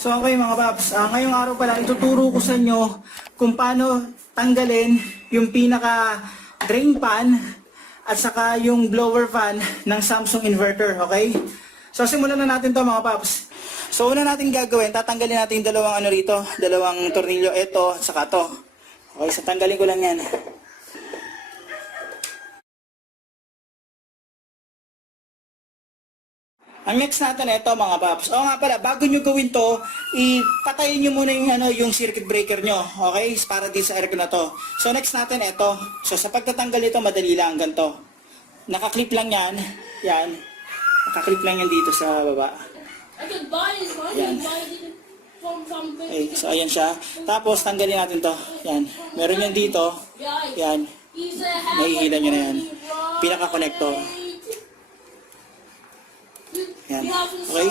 So okay mga paps, ngayong araw pala ituturo ko sa inyo kung paano tanggalin yung pinaka drain pan at saka yung blower fan ng Samsung inverter, okay? So simulan na natin to mga paps. So una natin gagawin, tatanggalin natin yung dalawang rito, dalawang tornilyo, ito at saka to. Okay, so tanggalin ko lang yan. Ang next natin ito mga paps. O nga pala, bago nyo gawin to, ipatayin nyo muna yung circuit breaker nyo. Okay? Para din sa aircon na to. So next natin ito. So sa pagtatanggal ito, madali lang ganito. Nakaklip lang yan. Yan. Nakaklip lang yan dito sa baba. Yan. Okay, so ayan siya. Tapos tanggalin natin to. Yan. Meron yan dito. Yan. Mahihila nyo na yan. Pinaka-connector. Yan. Okay?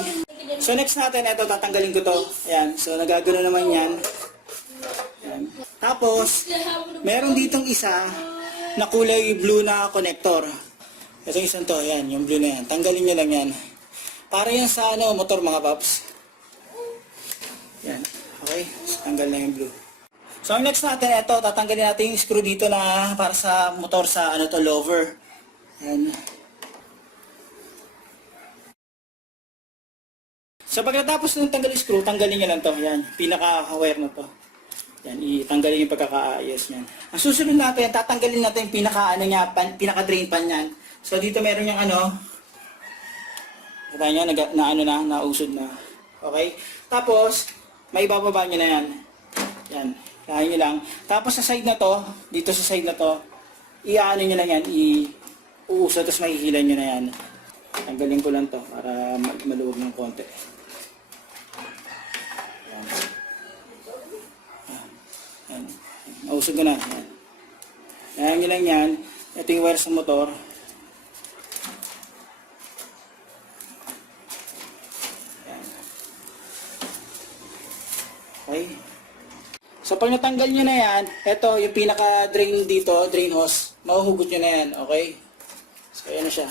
So next natin, ito tatanggalin ko to. Ayan. So nagagano naman yan. Ayan. Tapos, meron ditong isa na kulay blue na connector. Itong isang to, ayan, yung blue na yan. Tanggalin nyo lang yan. Para yan sa motor mga paps. Ayan. Okay? So, tanggal na yung blue. So ang next natin, ito, tatanggalin natin yung screw dito na para sa motor sa lover. Ayan. So pagkatapos ng tanggalin screw, tanggalin nyo lang to. Yan, pinaka-wire na to. Yan, itanggalin yung pagkakaayos niyan. Ang susunod natin, tatanggalin natin yung pinaka-drain pan yan. So dito meron yung kaya nyo, nausod na. Okay? Tapos, may bababa nyo na yan. Yan, kaya nyo lang. Tapos sa side na to, dito sa side na to, iaano nyo lang yan, iuusod, tapos mahihilan nyo na yan. Tanggalin ko lang to para maluwag ng konti. Yan. Nausog ko na. Yan. Ayan nyo lang yan. Ito yung wire sa motor. Yan. Okay. So pag natanggal nyo na yan, ito yung pinaka-drain dito, drain hose, mahuhugot nyo na yan. Okay. So ayan na siya.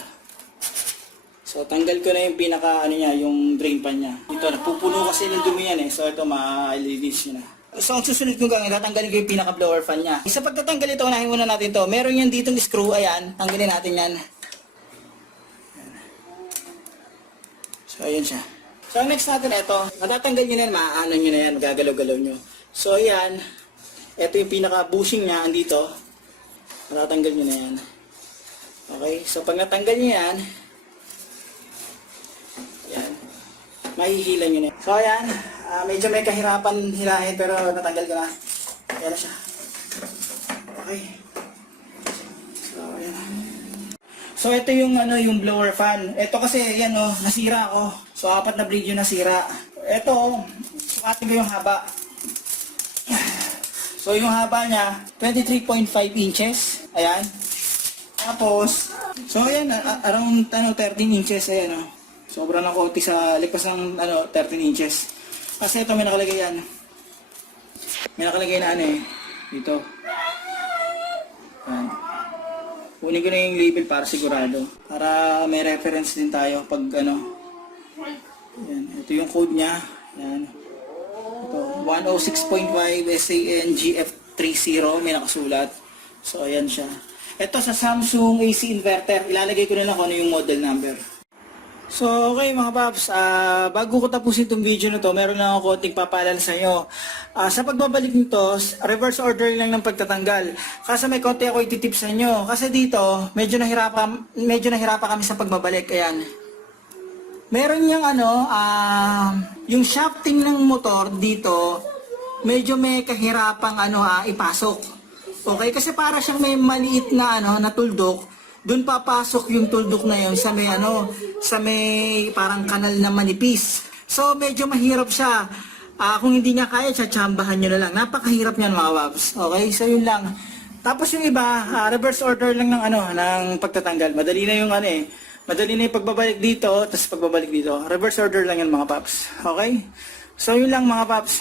So tanggal ko na yung pinaka yung drain pan niya. Ito napupuno kasi ng dumi yan eh. So ito ma-release niya na. So ang susunod kong gawin, tatanggalin ko yung pinaka blower fan niya. Sa pagtatanggal ito, unahin muna natin to. Meron yan ditong screw, ayan. Tanggalin natin yan. So ayan siya. So ang next natin ito, matatanggal niyo na yan, maaano niyo na yan, magagalaw-galaw niyo. So ayan, ito yung pinaka bushing niya andito. Matatanggal niyo na yan. Okay, so pag natanggal niyo yan, mahihila nyo na. So ayan, medyo may kahirapan hilahin pero natanggal ko na. Ayan na siya. Okay. So ayan. So ito yung yung blower fan. Ito kasi ayan nasira ako. So 4 na blade yung nasira. Ito, sukatin ko yung haba. So yung haba niya 23.5 inches. Ayan. Tapos, so ayan, around 13 inches ayan Sobra ng konti sa lipas ng 13 inches. Kasi ito may nakalagay yan. May nakalagay na dito. Yan. Kunin ko na yung label para sigurado. Para may reference din tayo pag Yan. Ito yung code niya. Yan. Ito, 106.5 SAN GF30 may nakasulat. So ayan siya. Ito sa Samsung AC inverter. Ilalagay ko na lang kung ano yung model number. So okay mga paps, bago ko tapusin itong video na to, meron lang ako konting papaalala sa inyo. Sa pagbabalik nito, reverse order lang ng pagtatanggal. Kasi may konti ako ititip sa inyo. Kasi dito, medyo nahirapan kami sa pagbabalik. Ayan. Meron yung yung shafting ng motor dito, medyo may kahirapang ipasok. Okay, kasi para siyang may maliit na na tuldok. Doon papasok yung tuldok na yun sa may parang kanal na manipis. So medyo mahirap siya. Kung hindi niya kaya, tsatsambahan nyo na lang. Napakahirap niyan mga paps. Okay, so yun lang. Tapos yung iba, reverse order lang ng ng pagtatanggal. Madali na yung madali na yung pagbabalik dito, tapos pagbabalik dito. Reverse order lang yan mga paps. Okay? So yun lang mga paps.